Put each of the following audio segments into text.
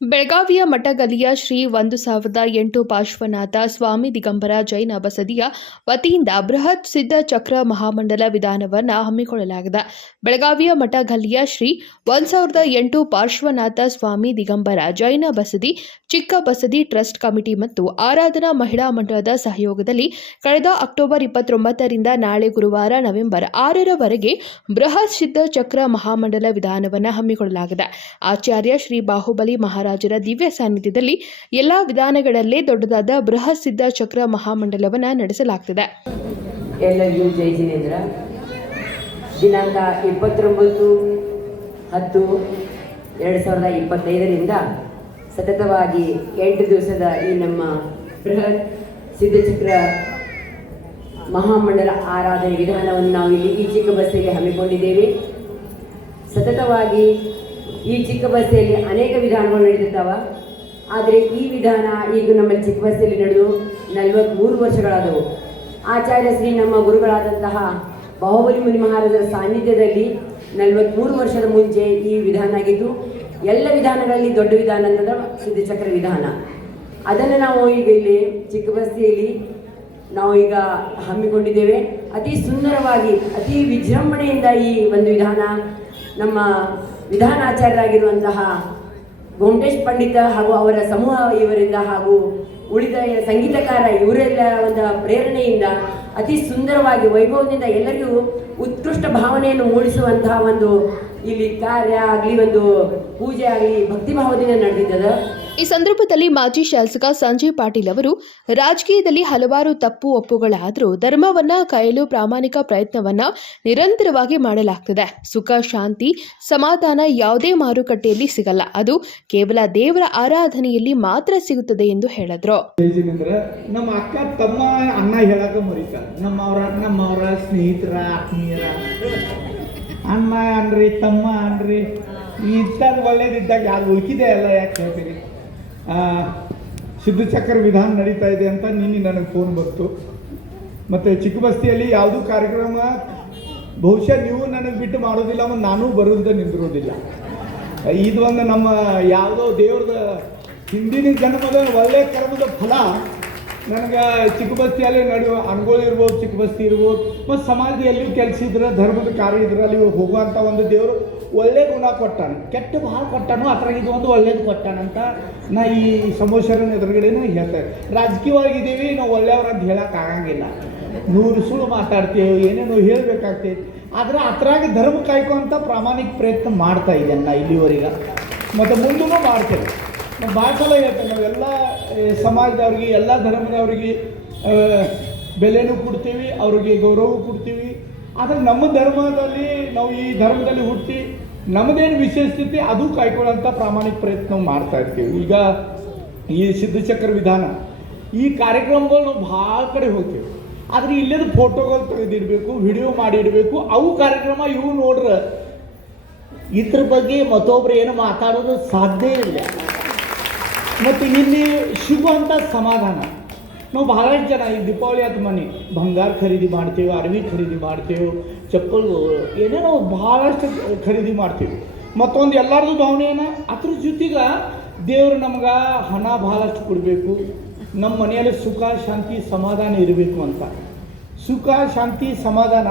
ಬೆಳಗಾವಿಯ ಮಠಗಲಿಯ ಶ್ರೀ ಒಂದು ಸಾವಿರದ ಎಂಟು ಪಾರ್ಶ್ವನಾಥ ಸ್ವಾಮಿ ದಿಗಂಬರ ಜೈನ ಬಸದಿಯ ವತಿಯಿಂದ ಬೃಹತ್ ಸಿದ್ಧ ಚಕ್ರ ಮಹಾಮಂಡಲ ವಿಧಾನವನ್ನು ಹಮ್ಮಿಕೊಳ್ಳಲಾಗಿದೆ. ಬೆಳಗಾವಿಯ ಮಠಗಲಿಯ ಶ್ರೀ ಒಂದು ಸಾವಿರದ ಎಂಟು ಪಾರ್ಶ್ವನಾಥ ಸ್ವಾಮಿ ದಿಗಂಬರ ಜೈನ ಬಸದಿ ಚಿಕ್ಕ ಬಸದಿ ಟ್ರಸ್ಟ್ ಕಮಿಟಿ ಮತ್ತು ಆರಾಧನಾ ಮಹಿಳಾ ಮಂಡಳದ ಸಹಯೋಗದಲ್ಲಿ ಕಳೆದ ಅಕ್ಟೋಬರ್ ಇಪ್ಪತ್ತೊಂಬತ್ತರಿಂದ ನಾಳೆ ಗುರುವಾರ ನವೆಂಬರ್ ಆರರವರೆಗೆ ಬೃಹತ್ ಸಿದ್ಧ ಚಕ್ರ ಮಹಾಮಂಡಲ ವಿಧಾನವನ್ನು ಹಮ್ಮಿಕೊಳ್ಳಲಾಗಿದೆ. ಆಚಾರ್ಯ ಶ್ರೀ ಬಾಹುಬಲಿ ಮಹಾರಾಜರ ದಿವ್ಯ ಸಾನ್ನಿಧ್ಯದಲ್ಲಿ ಎಲ್ಲಾ ವಿಧಾನಗಳಲ್ಲೇ ದೊಡ್ಡದಾದ ಬೃಹತ್ ಸಿದ್ಧ ಚಕ್ರ ಮಹಾಮಂಡಲವನ್ನು ನಡೆಸಲಾಗುತ್ತಿದೆ ಎಲ್ಲರಿಗೂ ಜೈ ಜಿನೇಂದ್ರ. ದಿನಾಂಕ ಇಪ್ಪತ್ತೊಂಬತ್ತು ಹತ್ತು ಎರಡು ಸಾವಿರದ ಇಪ್ಪತ್ತೈದರಿಂದ ಸತತವಾಗಿ ಎಂಟು ದಿವಸದ ಈ ನಮ್ಮ ಬೃಹತ್ ಸಿದ್ಧಚಕ್ರ ಮಹಾಮಂಡಲ ಆರಾಧನೆ ವಿಧಾನವನ್ನು ನಾವು ಇಲ್ಲಿ ಈ ಚಿಕ್ಕ ಬಸ್ಸಿಗೆ ಹಮ್ಮಿಕೊಂಡಿದ್ದೇವೆ. ಸತತವಾಗಿ ಈ ಚಿಕ್ಕ ಬಸ್ಸಲ್ಲಿ ಅನೇಕ ವಿಧಾನಗಳು ನಡೆದಿರ್ತಾವ ಆದರೆ ಈ ವಿಧಾನ ಈಗ ನಮ್ಮ ಚಿಕ್ಕ ಬಸ್ಸಲ್ಲಿ ನಡೆದು ನಲವತ್ತ್ಮೂರು ವರ್ಷಗಳಾದವು. ಆಚಾರ್ಯ ಶ್ರೀ ನಮ್ಮ ಗುರುಗಳಾದಂತಹ ಬಾಹುಬಲಿ ಮುನಿ ಮಹಾರಾಜರ ಸಾನ್ನಿಧ್ಯದಲ್ಲಿ ನಲವತ್ತ್ಮೂರು ವರ್ಷದ ಮುಂಚೆ ಈ ವಿಧಾನ ಆಗಿದ್ದು ಎಲ್ಲ ವಿಧಾನಗಳಲ್ಲಿ ದೊಡ್ಡ ವಿಧಾನ ಅಂತಂದ್ರೆ ಸಿದ್ಧಚಕ್ರ ವಿಧಾನ. ಅದನ್ನು ನಾವು ಈಗ ಇಲ್ಲಿ ಚಿಕ್ಕ ಬಸ್ತಿಯಲ್ಲಿ ನಾವು ಈಗ ಹಮ್ಮಿಕೊಂಡಿದ್ದೇವೆ. ಅತಿ ಸುಂದರವಾಗಿ, ಅತಿ ವಿಜೃಂಭಣೆಯಿಂದ ಈ ಒಂದು ವಿಧಾನ, ನಮ್ಮ ವಿಧಾನಾಚಾರ್ಯರಾಗಿರುವಂತಹ ಗೋಮಟೇಶ್ ಪಂಡಿತ ಹಾಗೂ ಅವರ ಸಮೂಹ ಇವರಿಂದ ಹಾಗೂ ಉಳಿದ ಸಂಗೀತಕಾರ ಇವರೆಲ್ಲ ಒಂದು ಪ್ರೇರಣೆಯಿಂದ ಅತಿ ಸುಂದರವಾಗಿ, ವೈಭವದಿಂದ ಎಲ್ಲರಿಗೂ ಉತ್ಕೃಷ್ಟ ಭಾವನೆಯನ್ನು ಮೂಡಿಸುವಂತಹ ಒಂದು ಇಲ್ಲಿ ಕಾರ್ಯ ಆಗಲಿ ಒಂದು ಪೂಜೆ ಆಗಲಿ ಭಕ್ತಿಭಾವದಿಂದ ನಡೆದಿದ್ದದ. ಈ ಸಂದರ್ಭದಲ್ಲಿ ಮಾಜಿ ಶಾಸಕ ಸಂಜಯ್ ಪಾಟೀಲ್ ಅವರು ರಾಜಕೀಯದಲ್ಲಿ ಹಲವಾರು ತಪ್ಪು ಒಪ್ಪುಗಳಾದರೂ ಧರ್ಮವನ್ನ ಕಾಯಲು ಪ್ರಾಮಾಣಿಕ ಪ್ರಯತ್ನವನ್ನ ನಿರಂತರವಾಗಿ ಮಾಡಲಾಗ್ತದೆ. ಸುಖ ಶಾಂತಿ ಸಮಾಧಾನ ಯಾವುದೇ ಮಾರುಕಟ್ಟೆಯಲ್ಲಿ ಸಿಗಲ್ಲ. ಅದು ಕೇವಲ ದೇವರ ಆರಾಧನೆಯಲ್ಲಿ ಮಾತ್ರ ಸಿಗುತ್ತದೆ ಎಂದು ಹೇಳಿದ್ರು. ನಮ್ಮ ಅಕ್ಕ ತಮ್ಮ ಅಣ್ಣ ಹೇಳಕ ನಮ್ಮ ಸ್ನೇಹಿತರ ಆತ್ಮೀಯರ. ಅಣ್ಣ ಅನ್ರಿ ತಮ್ಮ ಅನ್ರಿ. ಇಂಥದ್ದು ಒಳ್ಳೇದಿದ್ದಾಗ ಯಾರು ಉಳ್ಕಿದೆ ಅಲ್ಲ ಯಾಕೆ ಹೇಳ್ತೀರಿ? ಆ, ಸಿದ್ಧಚಕ್ರ ವಿಧಾನ ನಡೀತಾ ಇದೆ ಅಂತ ನಿನ್ನೆ ನನಗೆ ಫೋನ್ ಬಂತು. ಮತ್ತು ಚಿಕ್ಕಬಸ್ತಿಯಲ್ಲಿ ಯಾವುದೂ ಕಾರ್ಯಕ್ರಮ ಬಹುಶಃ ನೀವು ನನಗೆ ಬಿಟ್ಟು ಮಾಡೋದಿಲ್ಲ ಮತ್ತು ನಾನೂ ಬರೋದ ನಿಂತಿರೋದಿಲ್ಲ ಇದು ಒಂದು ನಮ್ಮ ಯಾವುದೋ ದೇವ್ರದ ಹಿಂದಿನ ಜನ್ಮದ ಒಳ್ಳೆಯ ಕರ್ಮದ ಫಲ. ನನಗೆ ಚಿಕ್ಕಬಸ್ತಿಯಲ್ಲಿ ನಡೆಯುವ ಅನ್ಗೋಲ್ ಇರ್ಬೋದು ಚಿಕ್ಕಬಸ್ತಿ ಇರ್ಬೋದು. ಮತ್ತು ಸಮಾಜದಲ್ಲಿ ಕೆಲಸ ಇದ್ರೆ, ಧರ್ಮದ ಕಾರ್ಯ ಇದರಲ್ಲಿ ಹೋಗುವಂಥ ಒಂದು ದೇವರು ಒಳ್ಳೆ ಗುಣ ಕೊಟ್ಟಾನೆ. ಕೆಟ್ಟ ಭಾಳ ಕೊಟ್ಟಾನು ಅದ್ರಾಗ ಇದು ಒಂದು ಒಳ್ಳೇದು ಕೊಟ್ಟಾನಂತ ನಾ ಈ ಸಮೋಸರನ್ನ ಎದುರುಗಡೆನೂ ಹೇಳ್ತಾ ರಾಜಕೀಯವಾಗಿದ್ದೀವಿ, ನಾವು ಒಳ್ಳೆಯವ್ರು ಅಂತ ಹೇಳಕ್ಕೆ ಆಗಂಗಿಲ್ಲ. ನೂರು ಸುಳ್ಳು ಮಾತಾಡ್ತೇವೆ, ಏನೇನೋ ಹೇಳಬೇಕಾಗ್ತೈತಿ. ಆದರೆ ಅದ್ರಾಗ ಧರ್ಮ ಕಾಯ್ಕೊಂತ ಪ್ರಾಮಾಣಿಕ ಪ್ರಯತ್ನ ಮಾಡ್ತಾ ಇದ್ದೇನೆ ನಾ ಇಲ್ಲಿವರೆಗೆ. ಮತ್ತು ಮುಂದೂ ಮಾಡ್ತೇವೆ ನಾವು ಸಲ ಹೇಳ್ತೇವೆ ನಾವೆಲ್ಲ ಆ, ಸಮಾಜದವ್ರಿಗೆ ಎಲ್ಲ ಧರ್ಮದವ್ರಿಗೆ ಬೆಲೆನೂ ಕೊಡ್ತೀವಿ ಅವ್ರಿಗೆ ಗೌರವ ಕೊಡ್ತೀವಿ. ಆದರೆ ನಮ್ಮ ಧರ್ಮದಲ್ಲಿ ನಾವು ಈ ಧರ್ಮದಲ್ಲಿ ಹುಟ್ಟಿ ನಮ್ಮದೇನು ವಿಶೇಷತೆ ಅದು ಕಾಯ್ಕೊಳ್ಳೋಂಥ ಪ್ರಾಮಾಣಿಕ ಪ್ರಯತ್ನ ಮಾಡ್ತಾ ಇರ್ತೀವಿ. ಈಗ ಈ ಸಿದ್ಧಚಕ್ರ ವಿಧಾನ ಈ ಕಾರ್ಯಕ್ರಮಗಳು ನಾವು ಭಾಳ ಕಡೆ ಹೋಗ್ತೀವಿ. ಆದರೆ ಇಲ್ಲದ ಫೋಟೋಗಳು ತೆಗೆದಿಡಬೇಕು ವಿಡಿಯೋ ಮಾಡಿಡಬೇಕು ಅವು ಕಾರ್ಯಕ್ರಮ ಇವು ನೋಡ್ರೆ ಇದ್ರ ಬಗ್ಗೆ ಮತ್ತೊಬ್ರು ಏನು ಮಾತಾಡೋದು ಸಾಧ್ಯ ಇಲ್ಲ. ಮತ್ತು ಇಲ್ಲಿ ಸಿಗುವಂಥ ಸಮಾಧಾನ. ನಾವು ಭಾಳಷ್ಟು ಜನ ಈ ದೀಪಾವಳಿ ಆದ ಮನೆ, ಬಂಗಾರ ಖರೀದಿ ಮಾಡ್ತೇವೆ, ಅರವಿ ಖರೀದಿ ಮಾಡ್ತೇವೆ ಚಪ್ಪಲ್ಗಳು ಏನೇನೋ ಭಾಳಷ್ಟು ಖರೀದಿ ಮಾಡ್ತೀವಿ. ಮತ್ತೊಂದು ಎಲ್ಲರದು ಭಾವನೆ ಏನ, ಅದ್ರ ಜೊತೆಗೆ ದೇವರು ನಮ್ಗೆ ಹಣ ಭಾಳಷ್ಟು ಕೊಡಬೇಕು. ನಮ್ಮ ಮನೆಯಲ್ಲಿ ಸುಖ, ಶಾಂತಿ, ಸಮಾಧಾನ ಇರಬೇಕು ಅಂತ. ಸುಖ, ಶಾಂತಿ, ಸಮಾಧಾನ.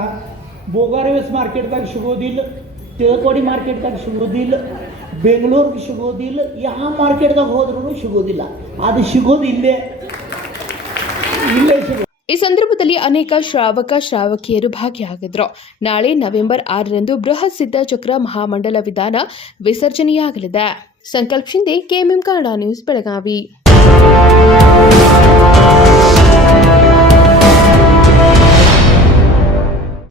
ಬೋಗಾರವೇಸ್ ಮಾರ್ಕೆಟ್ದಾಗ ಸಿಗೋದಿಲ್ಲ, ತಿಳ್ಕೋಡಿ ಮಾರ್ಕೆಟ್ದಾಗ ಸಿಗೋದಿಲ್ಲ. ಬೆಂಗಳೂರಿಗೆ ಸಿಗೋದಿಲ್ಲ, ಯಾವ ಮಾರ್ಕೆಟ್ದಾಗ ಹೋದ್ರೂ ಸಿಗೋದಿಲ್ಲ. ಅದು ಸಿಗೋದು ಇಲ್ಲೇ. ಇಲ್ಲೇ ಸಿಗೋದು. ಈ ಸಂದರ್ಭದಲ್ಲಿ ಅನೇಕ ಶ್ರಾವಕ ಶ್ರಾವಕಿಯರು ಭಾಗಿಯಾಗಿದ್ರು. ನಾಳೆ ನವೆಂಬರ್ ಆರರಂದು ಬೃಹತ್ ಸಿದ್ಧ ಚಕ್ರ ಮಹಾಮಂಡಲ ವಿಧಾನ ವಿಸರ್ಜನೆಯಾಗಲಿದೆ. ಸಂಕಲ್ಪ ಶಿಂದೆ ಕೆಎಂಎಂ ಕನ್ನಡ ನ್ಯೂಸ್ ಬೆಳಗಾವಿ.